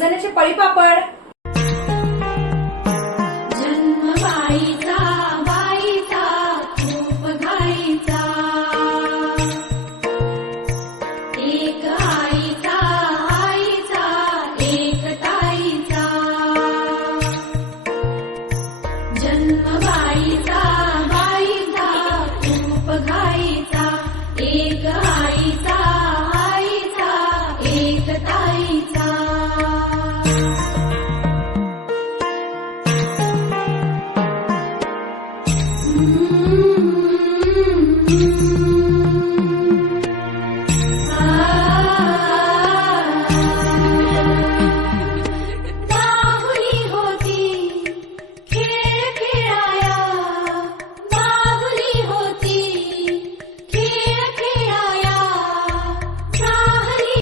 वजनाचे पळीपापड. जन्म बाईचा बाईचा खूप घाईचा, एक आईचा आईचा एक ताईचा. जन्म बाईचा बाईचा खूप घाईचा, एक आईचा आईचा एक ताईचा.